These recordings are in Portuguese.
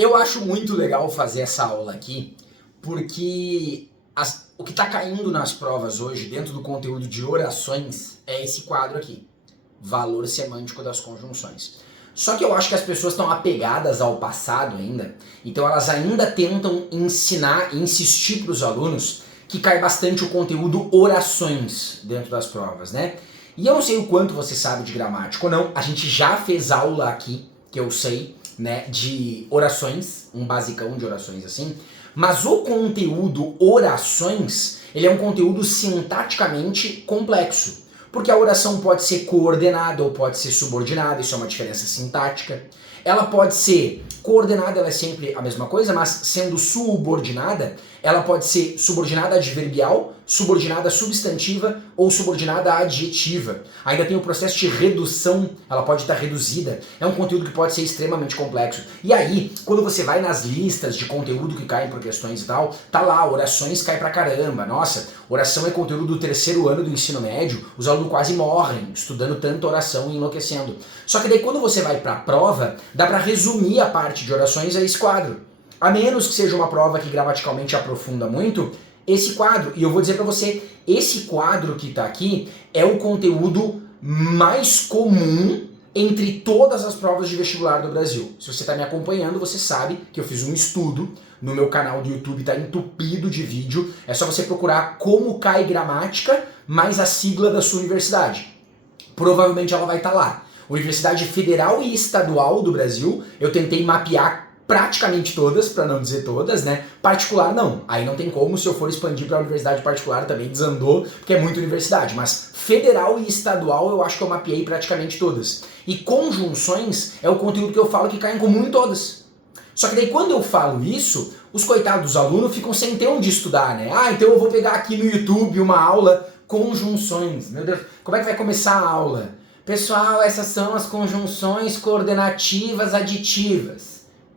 Eu acho muito legal fazer essa aula aqui, porque o que está caindo nas provas hoje, dentro do conteúdo de orações, é esse quadro aqui, valor semântico das conjunções. Só que eu acho que as pessoas estão apegadas ao passado ainda, então elas ainda tentam ensinar e insistir para os alunos que cai bastante o conteúdo orações dentro das provas, né? E eu não sei o quanto você sabe de gramática ou não, a gente já fez aula aqui, que eu sei, né, de orações, um basicão de orações assim, mas o conteúdo orações, ele é um conteúdo sintaticamente complexo, porque a oração pode ser coordenada ou pode ser subordinada, isso é uma diferença sintática. Ela pode ser coordenada, ela é sempre a mesma coisa, mas sendo subordinada, ela pode ser subordinada adverbial, subordinada substantiva ou subordinada adjetiva. Ainda tem o processo de redução, ela pode estar reduzida. É um conteúdo que pode ser extremamente complexo. E aí, quando você vai nas listas de conteúdo que caem por questões e tal, tá lá, orações cai pra caramba. Nossa, oração é conteúdo do 3º ano do ensino médio, os alunos quase morrem estudando tanta oração e enlouquecendo. Só que daí quando você vai pra prova, dá pra resumir a parte de orações a esse quadro. A menos que seja uma prova que gramaticalmente aprofunda muito, esse quadro, e eu vou dizer pra você, esse quadro que tá aqui é o conteúdo mais comum entre todas as provas de vestibular do Brasil. Se você tá me acompanhando, você sabe que eu fiz um estudo, no meu canal do YouTube tá entupido de vídeo, é só você procurar como cai gramática mais a sigla da sua universidade. Provavelmente ela vai estar lá. Universidade Federal e Estadual do Brasil, eu tentei mapear praticamente todas, para não dizer todas, né? Particular não, aí não tem como, se eu for expandir para a universidade particular também desandou, porque é muita universidade, mas federal e estadual eu acho que eu mapeei praticamente todas. E conjunções é o conteúdo que eu falo que cai em comum em todas. Só que daí quando eu falo isso, os coitados dos alunos ficam sem ter onde estudar, né? Ah, então eu vou pegar aqui no YouTube uma aula conjunções. Meu Deus, como é que vai começar a aula? Pessoal, essas são as conjunções coordenativas aditivas.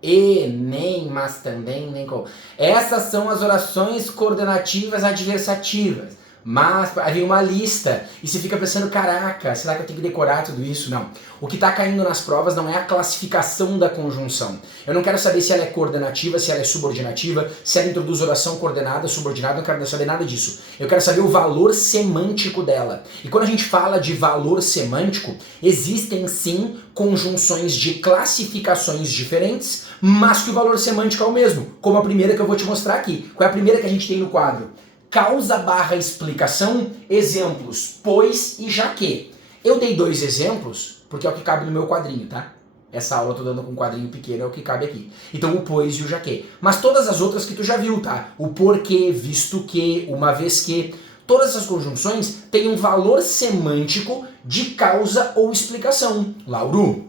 E, nem, mas também, nem como. Essas são as orações coordenativas adversativas. Mas aí vem uma lista e você fica pensando, caraca, será que eu tenho que decorar tudo isso? Não. O que está caindo nas provas não é a classificação da conjunção. Eu não quero saber se ela é coordenativa, se ela é subordinativa, se ela introduz oração coordenada, subordinada, não quero saber nada disso. Eu quero saber o valor semântico dela. E quando a gente fala de valor semântico, existem sim conjunções de classificações diferentes, mas que o valor semântico é o mesmo, como a primeira que eu vou te mostrar aqui. Qual é a primeira que a gente tem no quadro? Causa barra explicação, exemplos, pois e já que. Eu dei 2 exemplos, porque é o que cabe no meu quadrinho, tá? Essa aula eu tô dando com um quadrinho pequeno, é o que cabe aqui. Então o pois e o já que. Mas todas as outras que tu já viu, tá? O porquê, visto que, uma vez que. Todas essas conjunções têm um valor semântico de causa ou explicação. Lauro,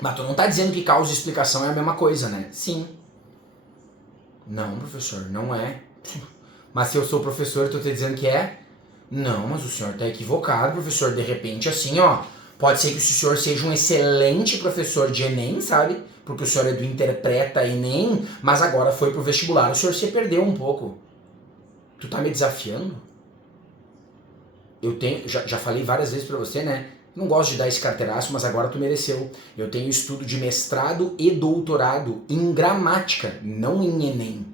mas tu não tá dizendo que causa e explicação é a mesma coisa, né? Sim. Não, professor, não é. Mas se eu sou professor e tô te dizendo que é? Não, mas o senhor tá equivocado, professor. De repente, assim, ó, pode ser que o senhor seja um excelente professor de Enem, sabe? Porque o senhor é do Interpreta Enem, mas agora foi pro vestibular. O senhor se perdeu um pouco. Tu tá me desafiando? Eu tenho, já falei várias vezes pra você, né? Não gosto de dar esse carteiraço, mas agora tu mereceu. Eu tenho estudo de mestrado e doutorado em gramática, não em Enem.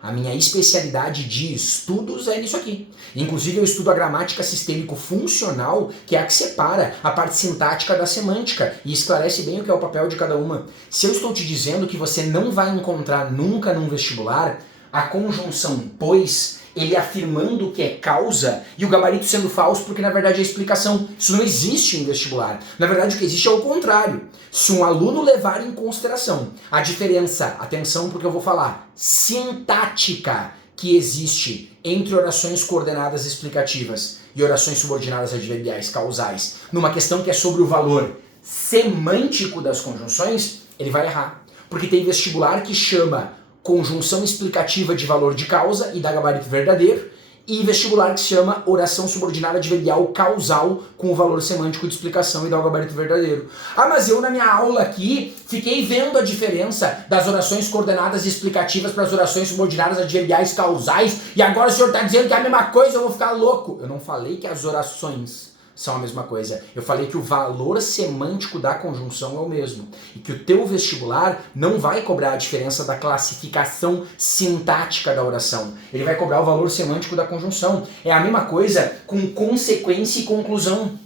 A minha especialidade de estudos é nisso aqui. Inclusive eu estudo a gramática sistêmico-funcional, que é a que separa a parte sintática da semântica e esclarece bem o que é o papel de cada uma. Se eu estou te dizendo que você não vai encontrar nunca num vestibular a conjunção pois, ele afirmando que é causa e o gabarito sendo falso porque na verdade é explicação. Isso não existe em vestibular. Na verdade o que existe é o contrário. Se um aluno levar em consideração a diferença, atenção porque eu vou falar, sintática que existe entre orações coordenadas explicativas e orações subordinadas adverbiais causais, numa questão que é sobre o valor semântico das conjunções, ele vai errar. Porque tem vestibular que chama conjunção explicativa de valor de causa e dá gabarito verdadeiro, e vestibular que se chama oração subordinada adverbial causal com o valor semântico de explicação e dá o gabarito verdadeiro. Ah, mas eu na minha aula aqui fiquei vendo a diferença das orações coordenadas explicativas para as orações subordinadas adverbiais causais e agora o senhor está dizendo que é a mesma coisa, eu vou ficar louco. Eu não falei que as orações são a mesma coisa. Eu falei que o valor semântico da conjunção é o mesmo. E que o teu vestibular não vai cobrar a diferença da classificação sintática da oração. Ele vai cobrar o valor semântico da conjunção. É a mesma coisa com consequência e conclusão.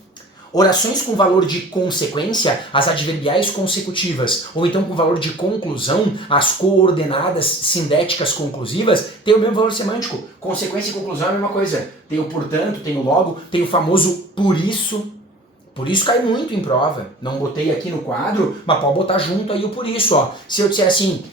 Orações com valor de consequência, as adverbiais consecutivas, ou então com valor de conclusão, as coordenadas sindéticas conclusivas, tem o mesmo valor semântico. Consequência e conclusão é a mesma coisa. Tem o portanto, tem o logo, tem o famoso por isso. Por isso cai muito em prova. Não botei aqui no quadro, mas pode botar junto aí o por isso. Ó. Se eu disser assim,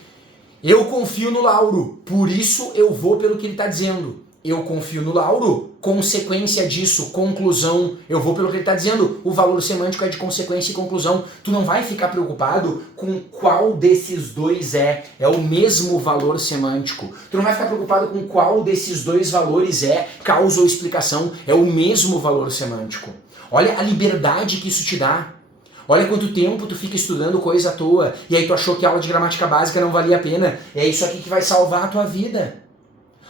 eu confio no Lauro, por isso eu vou pelo que ele está dizendo. Eu confio no Lauro, consequência disso, conclusão, eu vou pelo que ele está dizendo, o valor semântico é de consequência e conclusão. Tu não vai ficar preocupado com qual desses dois é o mesmo valor semântico. Tu não vai ficar preocupado com qual desses dois valores é causa ou explicação, é o mesmo valor semântico. Olha a liberdade que isso te dá. Olha quanto tempo tu fica estudando coisa à toa, e aí tu achou que a aula de gramática básica não valia a pena. É isso aqui que vai salvar a tua vida.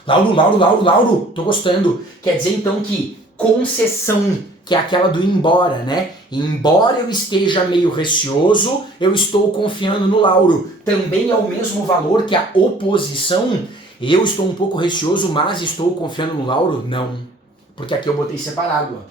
Lauro, tô gostando. Quer dizer então que concessão, que é aquela do embora, né? Embora eu esteja meio receoso, eu estou confiando no Lauro. Também é o mesmo valor que a oposição. Eu estou um pouco receoso, mas estou confiando no Lauro? Não. Porque aqui eu botei separado. Ó.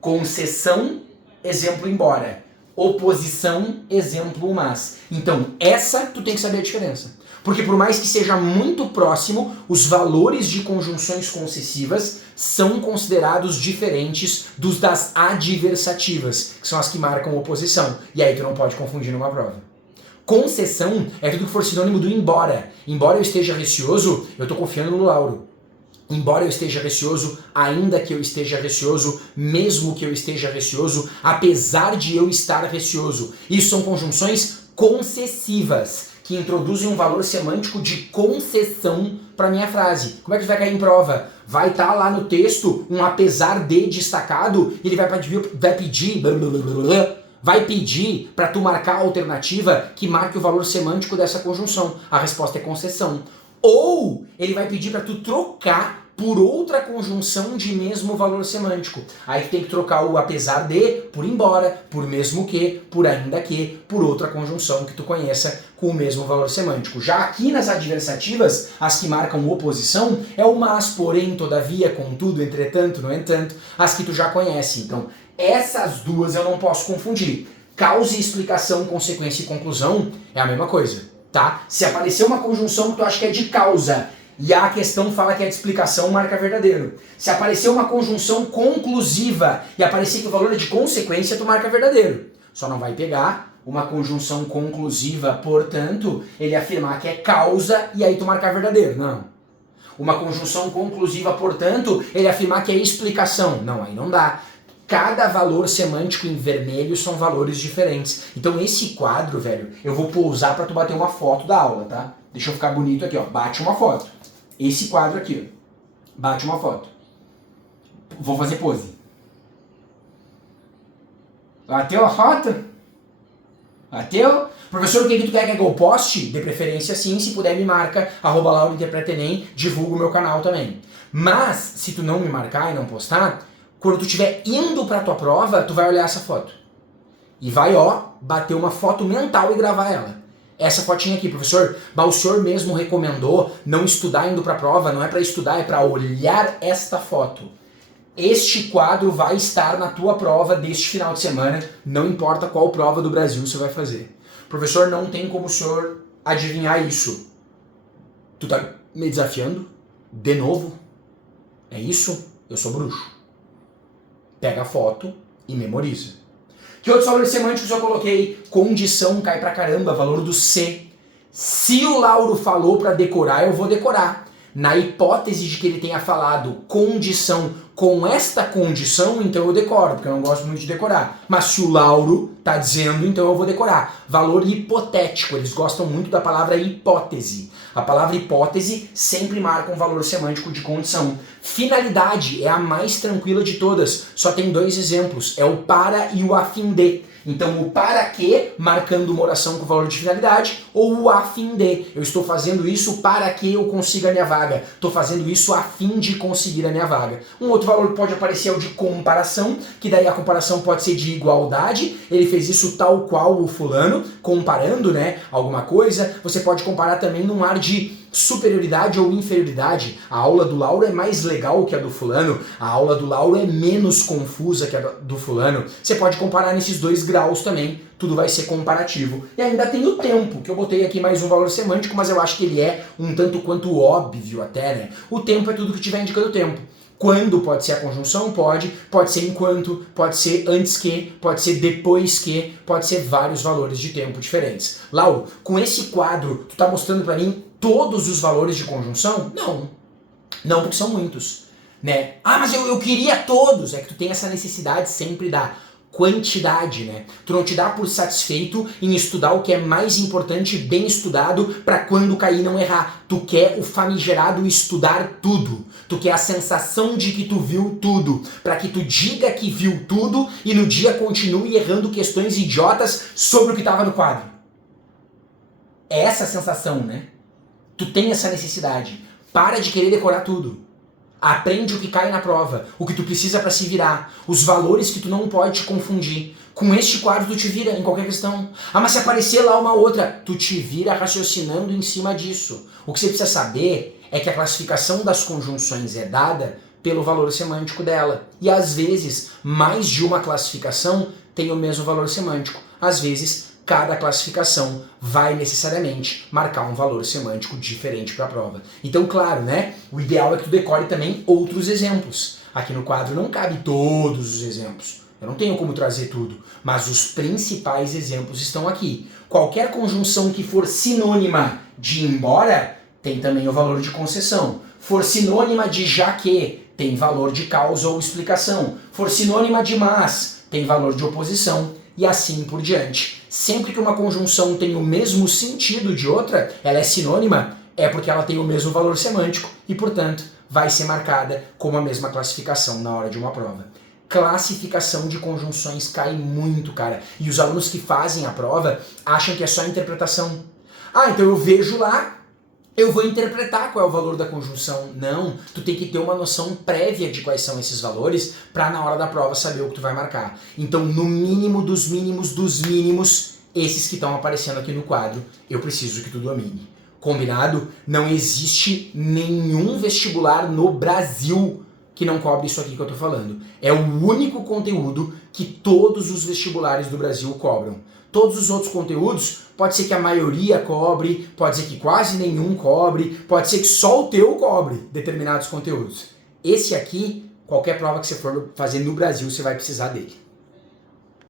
Concessão, exemplo embora. Oposição, exemplo mas. Então, essa tu tem que saber a diferença. Porque por mais que seja muito próximo, os valores de conjunções concessivas são considerados diferentes dos das adversativas, que são as que marcam oposição. E aí tu não pode confundir numa prova. Concessão é tudo que for sinônimo do embora. Embora eu esteja receoso, eu estou confiando no Lauro. Embora eu esteja receoso, ainda que eu esteja receoso, mesmo que eu esteja receoso, apesar de eu estar receoso. Isso são conjunções concessivas, que introduzem um valor semântico de concessão para minha frase. Como é que vai cair em prova? Vai estar lá no texto um apesar de destacado, ele vai pedir para tu marcar a alternativa que marque o valor semântico dessa conjunção. A resposta é concessão. Ou ele vai pedir para tu trocar por outra conjunção de mesmo valor semântico. Aí tu tem que trocar o apesar de por embora, por mesmo que, por ainda que, por outra conjunção que tu conheça com o mesmo valor semântico. Já aqui nas adversativas, as que marcam oposição, é o mas, porém, todavia, contudo, entretanto, no entanto, as que tu já conhece. Então, essas duas eu não posso confundir. Causa e explicação, consequência e conclusão é a mesma coisa, tá? Se aparecer uma conjunção que tu acha que é de causa e a questão fala que é de explicação, marca verdadeiro. Se aparecer uma conjunção conclusiva e aparecer que o valor é de consequência, tu marca verdadeiro. Só não vai pegar uma conjunção conclusiva, portanto, ele afirmar que é causa e aí tu marcar verdadeiro. Não. Uma conjunção conclusiva, portanto, ele afirmar que é explicação. Não, aí não dá. Cada valor semântico em vermelho são valores diferentes. Então esse quadro, velho, eu vou pousar pra tu bater uma foto da aula, tá? Deixa eu ficar bonito aqui, ó. Bate uma foto. Esse quadro aqui, ó. Bate uma foto. Vou fazer pose. Bateu a foto? Bateu? Professor, o que tu quer que eu poste? De preferência sim, se puder me marca, @LauraInterpretaEnem, divulga o meu canal também. Mas, se tu não me marcar e não postar, quando tu estiver indo pra tua prova, tu vai olhar essa foto. E vai, ó, bater uma foto mental e gravar ela. Essa fotinha aqui, professor, o senhor mesmo recomendou não estudar indo pra prova, não é pra estudar, é pra olhar esta foto. Este quadro vai estar na tua prova deste final de semana, não importa qual prova do Brasil você vai fazer. Professor, não tem como o senhor adivinhar isso. Tu tá me desafiando? De novo? É isso? Eu sou bruxo. Pega a foto e memoriza. Que outros valores semânticos eu coloquei? Condição cai pra caramba, valor do se. Se o Lauro falou pra decorar, eu vou decorar. Na hipótese de que ele tenha falado condição com esta condição, então eu decoro, porque eu não gosto muito de decorar. Mas se o Lauro tá dizendo, então eu vou decorar. Valor hipotético, eles gostam muito da palavra hipótese. A palavra hipótese sempre marca um valor semântico de condição. Finalidade é a mais tranquila de todas, só tem dois exemplos, é o para e o a fim de. Então o para que, marcando uma oração com valor de finalidade, ou o a fim de. Eu estou fazendo isso para que eu consiga a minha vaga. Estou fazendo isso a fim de conseguir a minha vaga. Um outro valor que pode aparecer é o de comparação, que daí a comparação pode ser de igualdade. Ele fez isso tal qual o fulano, comparando, né, alguma coisa. Você pode comparar também num ar de superioridade ou inferioridade. A aula do Lauro é mais legal que a do fulano, a aula do Lauro é menos confusa que a do fulano. Você pode comparar nesses dois graus também, tudo vai ser comparativo. E ainda tem o tempo, que eu botei aqui mais um valor semântico, mas eu acho que ele é um tanto quanto óbvio até, né? O tempo é tudo que tiver indicando o tempo. Quando pode ser a conjunção? Pode ser enquanto, pode ser antes que, pode ser depois que, pode ser vários valores de tempo diferentes. Lauro, com esse quadro, tu tá mostrando pra mim todos os valores de conjunção? Não. Não, porque são muitos, né? Ah, mas eu queria todos. É que tu tem essa necessidade sempre da quantidade, né? Tu não te dá por satisfeito em estudar o que é mais importante, bem estudado, para quando cair não errar. Tu quer o famigerado estudar tudo. Tu quer a sensação de que tu viu tudo, para que tu diga que viu tudo e no dia continue errando questões idiotas sobre o que estava no quadro. É essa a sensação, né? Tu tem essa necessidade. Para de querer decorar tudo. Aprende o que cai na prova, o que tu precisa para se virar, os valores que tu não pode te confundir. Com este quadro tu te vira em qualquer questão. Ah, mas se aparecer lá uma outra, tu te vira raciocinando em cima disso. O que você precisa saber é que a classificação das conjunções é dada pelo valor semântico dela. E às vezes, mais de uma classificação tem o mesmo valor semântico. Às vezes, cada classificação vai necessariamente marcar um valor semântico diferente para a prova. Então, claro, né? O ideal é que tu decore também outros exemplos. Aqui no quadro não cabe todos os exemplos. Eu não tenho como trazer tudo, mas os principais exemplos estão aqui. Qualquer conjunção que for sinônima de embora, tem também o valor de concessão. For sinônima de já que, tem valor de causa ou explicação. For sinônima de mas, tem valor de oposição. E assim por diante. Sempre que uma conjunção tem o mesmo sentido de outra, ela é sinônima, é porque ela tem o mesmo valor semântico e, portanto, vai ser marcada como a mesma classificação na hora de uma prova. Classificação de conjunções cai muito, cara. E os alunos que fazem a prova acham que é só interpretação. Ah, então eu vejo lá, eu vou interpretar qual é o valor da conjunção. Não, tu tem que ter uma noção prévia de quais são esses valores para na hora da prova saber o que tu vai marcar. Então, no mínimo dos mínimos, esses que estão aparecendo aqui no quadro, eu preciso que tu domine. Combinado? Não existe nenhum vestibular no Brasil que não cobre isso aqui que eu tô falando. É o único conteúdo que todos os vestibulares do Brasil cobram. Todos os outros conteúdos, pode ser que a maioria cobre, pode ser que quase nenhum cobre, pode ser que só o teu cobre determinados conteúdos. Esse aqui, qualquer prova que você for fazer no Brasil, você vai precisar dele.